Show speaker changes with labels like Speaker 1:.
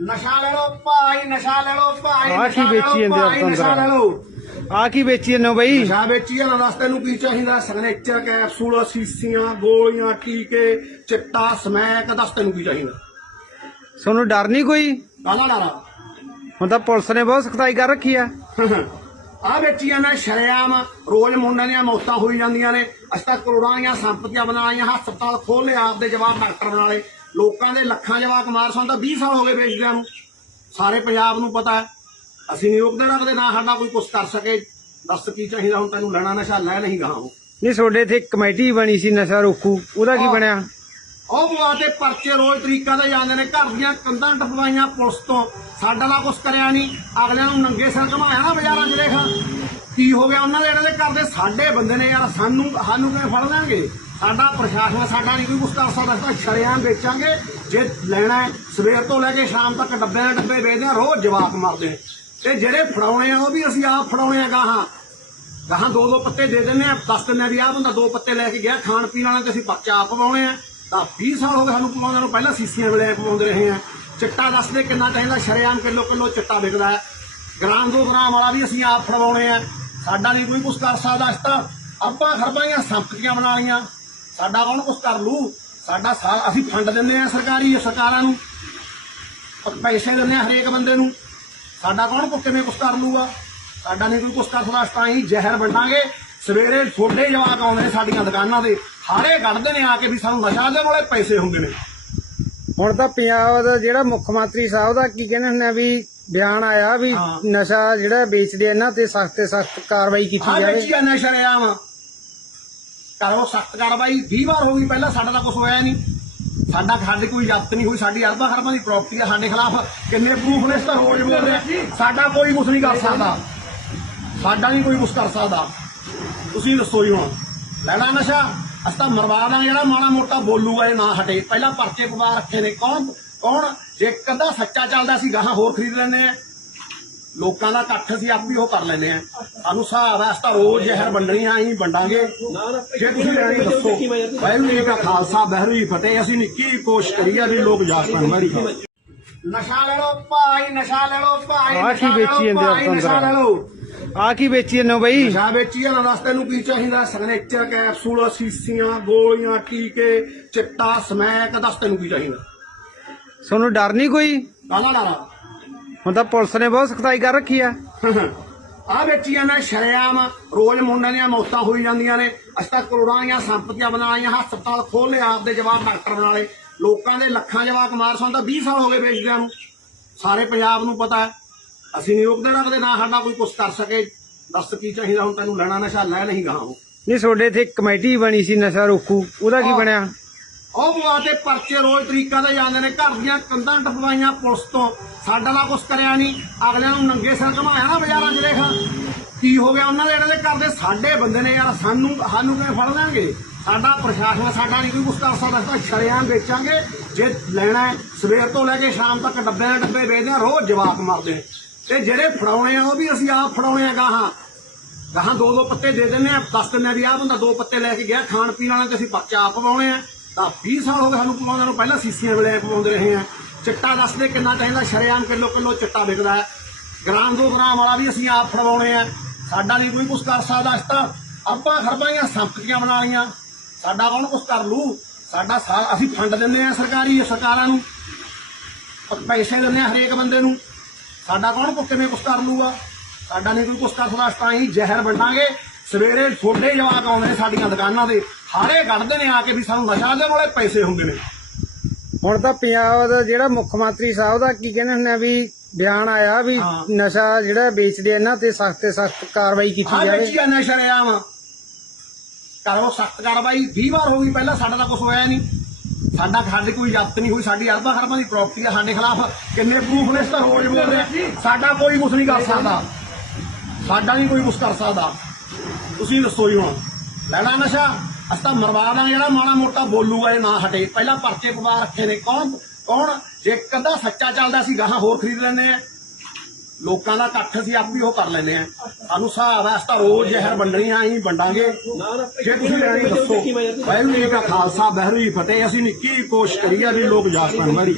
Speaker 1: ਨਸ਼ਾ ਲੈ ਲਓ ਭਾਈ ਨਸ਼ਾ ਲੈ ਲਓ ਭਾਈ
Speaker 2: ਆਹ ਕੀ
Speaker 1: ਨਸ਼ਾ ਲੈ
Speaker 2: ਵੇਚੀ ਜਾਂਦੇ
Speaker 1: ਭਾਈ,
Speaker 2: ਆਪਾਂ
Speaker 1: ਨਸ਼ਾ ਲੈ
Speaker 2: ਅੰਦਰ?
Speaker 1: ਲਓ।
Speaker 2: ਆ ਕੀ ਵੇਚੀ ਜਾਂਦੇ ਹੋ ਬਈ?
Speaker 1: ਨਸ਼ਾ ਵੇਚੀ ਜਾਂਦਾ ਕੀ ਚਾਹੀਦਾ? ਸਿਗਨੇਚਰ ਕੈਪਸੂਲ ਸੀਸੀਆਂ ਗੋਲੀਆਂ ਟੀਕੇ ਚਿੱਟਾ ਸਮੈਕ ਦੱਸ ਤੈਨੂੰ ਕੀ ਚਾਹੀਦਾ?
Speaker 2: ਤੁਹਾਨੂੰ ਡਰ ਨਹੀਂ ਕੋਈ?
Speaker 1: ਕਾਲਾ ਡਾਰਾ
Speaker 2: ਹੁਣ ਤਾਂ ਪੁਲਿਸ ਨੇ ਬਹੁਤ ਸਖਤਾਈ ਕਰ ਰੱਖੀ ਆ।
Speaker 1: ਆ ਵੇਚੀਆਂ ਨੇ ਸ਼ਰੇਆਮ ਰੋਜ਼ ਮੁੰਡਿਆਂ ਦੀਆਂ ਮੌਤਾਂ ਹੋਈ ਜਾਂਦੀਆਂ ਨੇ। ਅਸੀਂ ਤਾਂ ਕਰੋੜਾਂ ਦੀਆਂ ਸੰਪਤੀਆਂ ਬਣਾ ਲਈਆਂ ਹਸਪਤਾਲ ਖੋਲ ਲਿਆ ਆਪਦੇ ਜਵਾਬ ਡਾਕਟਰ ਬਣਾ ਲਏ। ਲੋਕਾਂ ਦੇ ਲੱਖਾਂ ਜਵਾਕ ਮਾਰ ਸਾਨੂੰ ਤਾਂ 20 ਸਾਲ ਹੋ ਗਏ ਵੇਚਦਿਆਂ ਨੂੰ। ਸਾਰੇ ਪੰਜਾਬ ਨੂੰ ਪਤਾ ਹੈ। ਅਸੀਂ ਨਹੀਂ ਰੋਕਦੇ ਰੱਖਦੇ ਨਾ ਸਾਡਾ ਕੋਈ ਕੁਛ ਕਰ ਸਕੇ। ਦੱਸ ਕੀ ਚਾਹੀਦਾ ਹੁਣ ਤੈਨੂੰ ਲੈਣਾ ਨਸ਼ਾ ਲੈ ਨਹੀਂ ਗਾ ਉਹ।
Speaker 2: ਨਹੀਂ ਤੁਹਾਡੇ ਇੱਥੇ ਕਮੇਟੀ ਬਣੀ ਸੀ ਨਸ਼ਾ ਰੋਕੂ। ਉਹਦਾ ਕੀ। ਬਣਿਆ?
Speaker 1: ਉਹ ਬੁਆ ਤੇ ਪਰਚੇ ਰੋਜ਼ ਤਰੀਕਾਂ ਦੇ ਜਾਂਦੇ ਨੇ ਘਰ ਦੀਆਂ ਕੰਧਾਂ ਟਪਵਾਈਆਂ ਪੁਲਿਸ ਤੋਂ। ਸਾਡਾ ਨਾਲ ਕੁਛ ਕਰਿਆ ਨਹੀਂ। ਅਗਲਿਆਂ ਨੂੰ ਨੰਗੇ ਸਿਰ ਘਮਾਇਆ ਨਾ ਬਾਜ਼ਾਰਾਂ 'ਚ ਦੇਖ। ਕੀ ਹੋ ਗਿਆ? ਉਹਨਾਂ ਦੇ ਜਿਹੜੇ ਦੇ ਘਰ ਦੇ ਸਾਡੇ ਬੰਦੇ ਨੇ ਯਾਰ ਸਾਨੂੰ ਸਾਨੂੰ ਕਿਵੇਂ ਫੜ ਲੈਣਗੇ? ਸਾਡਾ ਪ੍ਰਸ਼ਾਸਨ ਸਾਡਾ ਨਹੀਂ ਕੋਈ ਕੁਛ ਕਰ ਸਕਦਾ, ਅਸੀਂ ਤਾਂ ਸ਼ਰੇਆਮ ਵੇਚਾਂਗੇ। ਜੇ ਲੈਣਾ ਸਵੇਰ ਤੋਂ ਲੈ ਕੇ ਸ਼ਾਮ ਤੱਕ ਡੱਬੇ ਦੇ ਡੱਬੇ ਵੇਚਦੇ ਆ ਰੋਜ਼ ਜਵਾਕ ਮਰਦੇ ਨੇ। ਤੇ ਜਿਹੜੇ ਫੜਾਉਣੇ ਆ, ਉਹ ਵੀ ਅਸੀਂ ਆਪ ਫੜਾਉਣੇ ਆ ਗਾਹਾਂ। ਗਾਹਾਂ ਦੋ ਦੋ ਪੱਤੇ ਦੇ ਦਿੰਦੇ ਆ ਦੱਸ ਦਿੰਦੇ ਵੀ ਆਹ ਬੰਦਾ ਦੋ ਪੱਤੇ ਲੈ ਕੇ ਗਿਆ, ਖਾਣ ਪੀਣ ਵਾਲਾ ਤੇ ਅਸੀਂ ਪਰਚਾ ਆਪ ਪਵਾਉਣੇ ਆ। ਤਾਂ 20 ਸਾਲ ਹੋ ਗਏ ਸਾਨੂੰ ਪਵਾਉਂਦੇ ਨੂੰ, ਪਹਿਲਾਂ ਸੀਸੀਆਂ ਵੇਲੇ ਪਵਾਉਂਦੇ ਰਹੇ ਆ ਚਿੱਟਾ ਦੱਸਦੇ ਕਿੰਨਾ ਚਾਹੀਦਾ, ਸ਼ਰੇਆਮ ਕਿਲੋ ਕਿਲੋ ਚਿੱਟਾ ਵਿਕਦਾ ਹੈ। ਗ੍ਰਾਮ ਦੋ ਗ੍ਰਾਮ ਵਾਲਾ ਵੀ ਅਸੀਂ ਆਪ ਫੜਵਾਉਣੇ ਆ। ਸਾਡਾ ਨਹੀਂ ਕੋਈ ਕੁਛ ਕਰ ਸਕਦਾ, ਅਸੀਂ ਤਾਂ ਆਪਾਂ ਖਰਬਾਂ ਦੀਆਂ ਸੰਪਤੀਆਂ ਬਣਾ ਲਈਆਂ। ਸਾਡਾ ਕੌਣ ਕੁਛ ਕਰ ਲੂ? ਸਾਡਾ ਸਾ- ਅਸੀਂ ਫੰਡ ਦਿੰਦੇ ਆ ਸਰਕਾਰੀ ਸਰਕਾਰਾਂ ਨੂੰ ਪੈਸੇ ਦਿੰਦੇ ਆ ਹਰੇਕ ਬੰਦੇ ਨੂੰ। ਸਾਡਾ ਕੌਣ ਕੋ ਕਿਵੇਂ ਕੁਛ ਕਰ ਲੂਗਾ? ਸਾਡਾ ਨਹੀਂ ਕੋਈ ਕੁਛ ਕਰ ਸਕਦਾ ਤਾਂ ਹੀ ਜ਼ਹਿਰ ਵੰਡਾਂਗੇ। ਸਵੇਰੇ ਛੋਡੇ ਜਵਾਕ ਆਉਂਦੇ ਨੇ ਸਾਡੀਆਂ ਦੁਕਾਨਾਂ ਤੇ ਹਾਰੇ ਕੱਢਦੇ ਨੇ ਆ ਕੇ ਵੀ ਸਾਨੂੰ ਨਸ਼ਾ ਦੇ ਵਾਲੇ ਪੈਸੇ ਹੁੰਦੇ ਨੇ।
Speaker 2: ਹੁਣ ਤਾਂ ਪੰਜਾਬ ਦਾ ਜਿਹੜਾ ਮੁੱਖ ਮੰਤਰੀ ਸਾਹਿਬ ਦਾ ਕੀ ਕਹਿੰਦੇ ਹੁੰਦੇ ਆ ਵੀ ਬਿਆਨ ਆਇਆ ਵੀ
Speaker 1: ਹਾਂ।
Speaker 2: ਨਸ਼ਾ ਜਿਹੜਾ ਵੇਚਦੇ ਇਹਨਾਂ ਤੇ ਸਖਤ ਤੇ ਸਖਤ ਕਾਰਵਾਈ ਕੀਤੀ
Speaker 1: ਹਾਂ
Speaker 2: ਜਾਵੇ।
Speaker 1: ਵਿੱਚ ਜਾਂਦੇ ਸ਼ਰਿਆਮ ਕਰੋ, ਸਖਤ ਕਾਰਵਾਈ। 20 ਵਾਰ ਹੋ ਗਈ, ਪਹਿਲਾਂ ਸਾਡਾ ਤਾਂ ਕੁਝ ਹੋਇਆ ਨਹੀਂ। ਸਾਡਾ ਸਾਡੀ ਕੋਈ ਜ਼ਬਤ ਨਹੀਂ ਹੋਈ, ਸਾਡੀ ਅਰਬਾਂ ਖਰਬਾਂ ਦੀ ਪ੍ਰਾਪਰਟੀ ਆ ਸਾਡੇ ਖਿਲਾਫ। ਕਿੰਨੇ ਪ੍ਰੂਫ ਨੇ ਤਾਂ ਰੋਜ਼ ਬੋਲਦੇ ਆ। ਸਾਡਾ ਕੋਈ ਕੁਝ ਨਹੀਂ ਕਰ ਸਕਦਾ। ਸਾਡਾ ਨਹੀਂ ਕੋਈ ਕੁਝ ਕਰ ਸਕਦਾ। ਤੁਸੀਂ ਦੱਸੋ ਜੀ ਹੁਣ। ਲੈਣਾ ਨਸ਼ਾ? ਅਸੀਂ ਤਾਂ ਮਰਵਾ ਦਾਂਗੇ ਜਿਹੜਾ ਮਾੜਾ ਮੋਟਾ ਬੋਲੂਗਾ ਇਹ ਨਾ ਹਟੇ। ਪਹਿਲਾਂ ਪਰਚੇ ਪਵਾ ਰੱਖੇ ਨੇ। ਕੌਣ? ਕੌਣ? ਜੇ ਕਦਾ ਸੱਚਾ ਚੱਲਦਾ ਸੀ, ਗਾਹਾਂ ਹੋਰ ਖਰੀਦ ਲੈਂਦੇ ਆ। ਲੋਕਾਂ ਦਾ ਇਕੱਠ ਅਸੀਂ ਆਪ ਹੀ ਉਹ ਕਰ ਲੈਂਦੇ ਆ ਸਾਨੂੰ ਹਿਸਾਬ ਹੈ ਅਸੀਂ ਤਾਂ ਰੋਜ਼ ਜ਼ਹਿਰ ਵੰਡਣੀ ਆ ਅਸੀਂ ਵੰਡਾਂਗੇ। ਜੇ ਤੁਸੀਂ ਲੈਣੀ ਦੱਸੋ ਵਾਹਿਗੁਰੂ ਜੀ ਕਾ ਖਾਲਸਾ ਵਾਹਿਗੁਰੂ ਜੀ ਫਤਿਹ। ਅਸੀਂ ਨਿੱਕੀ ਕੋਸ਼ਿਸ਼ ਕਰੀ ਆ ਵੀ ਲੋਕ ਜਾਗਣ ਵਾਰੀ ਨਸ਼ਾ ਲੈ ਲਓ ਭਾਈ ਨਸ਼ਾ ਲੈ ਲਓ ਭਾਈ
Speaker 2: ਆਹ ਕੀ
Speaker 1: ਨਸ਼ਾ ਲੈ ਲਓ
Speaker 2: ਵੇਚੀ ਜਾਂਦੇ
Speaker 1: ਭਾਈ,
Speaker 2: ਆਪਾਂ
Speaker 1: ਨਸ਼ਾ ਲੈ
Speaker 2: ਅੰਦਰ?
Speaker 1: ਲਓ।
Speaker 2: ਆ ਕੀ ਵੇਚੀ ਜਾਂਦੇ ਹੋ ਬਈ?
Speaker 1: ਨਸ਼ਾ ਵੇਚੀ ਜਾਂਦਾ ਰਸਤੇ ਨੂੰ ਕੀ ਚਾਹੀਦਾ? ਸਿਗਨੇਚਰ ਕੈਪਸੂਲ ਸੀਸੀਆਂ ਗੋਲੀਆਂ ਟੀਕੇ ਚਿੱਟਾ ਸਮੈਕ ਦੱਸ ਤੈਨੂੰ ਕੀ ਚਾਹੀਦਾ?
Speaker 2: ਤੁਹਾਨੂੰ ਡਰ ਨਹੀਂ ਕੋਈ?
Speaker 1: ਕਾਲਾ ਡਾਰਾ
Speaker 2: ਹੁਣ ਤਾਂ ਪੁਲਿਸ ਨੇ ਬਹੁਤ ਸਖਤਾਈ ਕਰ ਰੱਖੀ ਆ।
Speaker 1: ਆ ਵੇਚੀਆਂ ਨੇ ਸ਼ਰੇਆਮ ਰੋਜ਼ ਮੁੰਡਿਆਂ ਦੀਆਂ ਮੌਤਾਂ ਹੋਈ ਜਾਂਦੀਆਂ ਨੇ। ਅਸੀਂ ਤਾਂ ਕਰੋੜਾਂ ਦੀਆਂ ਸੰਪਤੀਆਂ ਬਣਾ ਲਈਆਂ ਹਸਪਤਾਲ ਖੋਲ ਲਿਆ ਆਪਦੇ ਜਵਾਬ ਡਾਕਟਰ ਬਣਾ ਲਏ। ਲੋਕਾਂ ਦੇ ਲੱਖਾਂ ਜਵਾਕ ਮਾਰ ਸਾਨੂੰ ਤਾਂ 20 ਸਾਲ ਹੋ ਗਏ ਵੇਚਦਿਆਂ ਨੂੰ। ਸਾਰੇ ਪੰਜਾਬ ਨੂੰ ਪਤਾ ਹੈ। ਅਸੀਂ ਨਹੀਂ ਰੋਕਦੇ ਰੱਖਦੇ ਨਾ ਸਾਡਾ ਕੋਈ ਕੁਛ ਕਰ ਸਕੇ। ਦੱਸ ਕੀ ਚਾਹੀਦਾ ਹੁਣ ਤੈਨੂੰ ਲੈਣਾ ਨਸ਼ਾ ਲੈ ਨਹੀਂ ਗਾ ਉਹ।
Speaker 2: ਨਹੀਂ ਤੁਹਾਡੇ ਇੱਥੇ ਕਮੇਟੀ ਬਣੀ ਸੀ ਨਸ਼ਾ ਰੋਕੂ। ਉਹਦਾ ਕੀ। ਬਣਿਆ?
Speaker 1: ਉਹ ਬੁਆ ਤੇ ਪਰਚੇ ਰੋਜ਼ ਤਰੀਕਾ ਦੇ ਜਾਂਦੇ ਨੇ, ਘਰ ਦੀਆਂ ਕੰਧਾਂ ਟਪਵਾਈਆਂ ਪੁਲਿਸ ਤੋਂ। ਸਾਡਾ ਨਾਲ ਕੁਛ ਕਰਿਆ ਨਹੀਂ ਅਗਲਿਆਂ ਨੂੰ ਨੰਗੇ ਸਿਰ ਘਮਾਇਆ ਨਾ ਬਾਜ਼ਾਰਾਂ 'ਚ ਦੇਖ। ਕੀ ਹੋ ਗਿਆ? ਉਹਨਾਂ ਦੇ ਇਹਨਾਂ ਦੇ ਘਰ ਦੇ ਸਾਡੇ ਬੰਦੇ ਨੇ ਯਾਰ, ਸਾਨੂੰ ਸਾਨੂੰ ਕਿਵੇਂ ਫੜ ਲੈਣਗੇ? ਸਾਡਾ ਪ੍ਰਸ਼ਾਸਨ, ਸਾਡਾ ਨਹੀਂ ਕੋਈ ਕੁਛ ਕਰ ਸਕਦਾ। ਤਾਂ ਸ਼ਰੇਆਮ ਵੇਚਾਂਗੇ। ਜੇ ਲੈਣਾ ਸਵੇਰ ਤੋਂ ਲੈ ਕੇ ਸ਼ਾਮ ਤੱਕ ਡੱਬੇ ਦੇ ਡੱਬੇ ਵੇਚਦੇ ਆ ਰੋਜ਼ ਜਵਾਕ ਮਰਦੇ ਨੇ। ਤੇ ਜਿਹੜੇ ਫੜਾਉਣੇ ਆ, ਉਹ ਵੀ ਅਸੀਂ ਆਪ ਫੜਾਉਣੇ ਆ ਗਾਹਾਂ। ਗਾਹਾਂ ਦੋ ਦੋ ਪੱਤੇ ਦੇ ਦਿੰਦੇ ਆ, ਦੱਸ ਦਿੰਦੇ ਆ ਵੀ ਆਹ ਬੰਦਾ ਦੋ ਪੱਤੇ ਲੈ ਕੇ ਗਿਆ ਖਾਣ ਪੀਣ ਵਾਲਾ ਤੇ ਅਸੀਂ ਪਰਚਾ ਆਪ ਪਾਉਣੇ ਆ। ਤਾਂ 20 ਸਾਲ ਹੋ ਗਏ ਸਾਨੂੰ ਪਵਾਉਂਦੇ ਨੂੰ, ਪਹਿਲਾਂ ਸੀਸੀਆਂ ਵੇਲੇ ਪਵਾਉਂਦੇ ਰਹੇ ਆ ਚਿੱਟਾ ਦੱਸਦੇ ਕਿੰਨਾ ਚਾਹੀਦਾ, ਸ਼ਰੇਆਮ ਕਿਲੋ ਕਿਲੋ ਚਿੱਟਾ ਵਿਕਦਾ ਹੈ। ਗ੍ਰਾਮ ਦੋ ਗ੍ਰਾਮ ਵਾਲਾ ਵੀ ਅਸੀਂ ਆਪ ਫੜਵਾਉਣੇ ਆ। ਸਾਡਾ ਨਹੀਂ ਕੋਈ ਕੁਛ ਕਰ ਸਕਦਾ ਅਸੀਂ ਤਾਂ ਆਪਾਂ ਖਰਬਾਂ ਦੀਆਂ ਸੰਪਤੀਆਂ ਬਣਾ ਲਈਆਂ। ਸਾਡਾ ਕੌਣ ਕੁਛ ਕਰ ਲੂ? ਸਾਡਾ ਸਾ- ਅਸੀਂ ਫੰਡ ਦਿੰਦੇ ਆ ਸਰਕਾਰੀ, ਸਰਕਾਰਾਂ ਨੂੰ। ਪੈਸੇ ਦਿੰਦੇ ਆ ਹਰੇਕ ਬੰਦੇ ਨੂੰ। ਸਾਡਾ ਕੌਣ ਕੋ, ਕਿਵੇਂ ਕੁਛ ਕਰ ਲੂਗਾ? ਸਾਡਾ ਨਹੀਂ ਕੋਈ ਕੁਛ ਕਰ ਸਕਦਾ ਅਸੀਂ ਤਾਂ ਹੀ ਜ਼ਹਿਰ ਵੰਡਾਂਗੇ। ਸਵੇਰੇ ਛੋਡੇ ਜਵਾਕ ਆਉਂਦੇ ਨੇ ਸਾਡੀਆਂ ਦੁਕਾਨਾਂ ਤੇ ਹਾਰੇ ਕੱਢਦੇ ਨੇ ਆ ਕੇ ਵੀ ਸਾਨੂੰ ਨਸ਼ਾ ਦੇ ਵਾਲੇ ਪੈਸੇ ਹੁੰਦੇ ਨੇ।
Speaker 2: ਹੁਣ ਤਾਂ ਪੰਜਾਬ ਦਾ ਜਿਹੜਾ ਮੁੱਖ ਮੰਤਰੀ ਸਾਹਿਬ ਦਾ ਕੀ ਕਹਿੰਦੇ ਹੁੰਦੇ ਆ ਵੀ ਬਿਆਨ ਆਇਆ ਵੀ। ਨਸ਼ਾ ਜਿਹੜਾ ਵੇਚਦੇ ਆ ਇਹਨਾਂ ਤੇ ਸਖਤ ਤੇ ਸਖਤ ਕਾਰਵਾਈ ਕੀਤੀ ਜਾਵੇ।
Speaker 1: ਵਿੱਚ ਜਾਂਦੇ ਸ਼ਰਿਆਮ ਕਰੋ ਸਖਤ ਕਾਰਵਾਈ 20 ਵਾਰ ਹੋ ਗਈ ਪਹਿਲਾਂ ਸਾਡਾ ਤਾਂ ਕੁਝ ਹੋਇਆ ਨਹੀਂ। ਸਾਡਾ ਸਾਡੀ ਕੋਈ ਜ਼ਬਤ ਨਹੀਂ ਹੋਈ ਸਾਡੀ ਅਰਬਾਂ ਖਰਬਾਂ ਦੀ ਪ੍ਰਾਪਰਟੀ ਆ ਸਾਡੇ ਖਿਲਾਫ ਕਿੰਨੇ ਪ੍ਰੂਫ ਨੇ ਇਸ ਤਾਂ ਰੋਜ਼ ਬੋਲਦੇ ਆ। ਸਾਡਾ ਕੋਈ ਕੁਝ ਨਹੀਂ ਕਰ ਸਕਦਾ। ਸਾਡਾ ਨਹੀਂ ਕੋਈ ਕੁਝ ਕਰ ਸਕਦਾ। ਤੁਸੀਂ ਦੱਸੋ ਜੀ ਹੁਣ। ਲੈਣਾ ਨਸ਼ਾ? ਅਸੀਂ ਤਾਂ ਮਰਵਾ ਦਾਂਗੇ ਜਿਹੜਾ ਮਾੜਾ ਮੋਟਾ ਬੋਲੂਗਾ ਇਹ ਨਾ ਹਟੇ। ਪਹਿਲਾਂ ਪਰਚੇ ਪਵਾ ਰੱਖੇ ਨੇ। ਕੌਣ? ਕੌਣ? ਜੇ ਕਦਾ ਸੱਚਾ ਚੱਲਦਾ ਸੀ, ਗਾਹਾਂ ਹੋਰ ਖਰੀਦ ਲੈਂਦੇ ਆ। ਲੋਕਾਂ ਦਾ ਇਕੱਠ ਅਸੀਂ ਆਪ ਹੀ ਉਹ ਕਰ ਲੈਂਦੇ ਆ। ਸਾਨੂੰ ਹਿਸਾਬ ਹੈ ਅਸੀਂ ਤਾਂ ਰੋਜ਼ ਜ਼ਹਿਰ ਵੰਡਣੀ ਆ, ਅਸੀਂ ਵੰਡਾਂਗੇ। ਜੇ ਤੁਸੀਂ ਲੈਣੀ ਦੱਸੋ। ਵਾਹਿਗੁਰੂ ਜੀ ਕਾ ਖਾਲਸਾ ਵਾਹਿਗੁਰੂ ਜੀ ਫਤਿਹ। ਅਸੀਂ ਨਿੱਕੀ ਕੋਸ਼ਿਸ਼ ਕਰੀ ਆ ਵੀ ਲੋਕ ਜਾਗਣ ਵਾਰੀ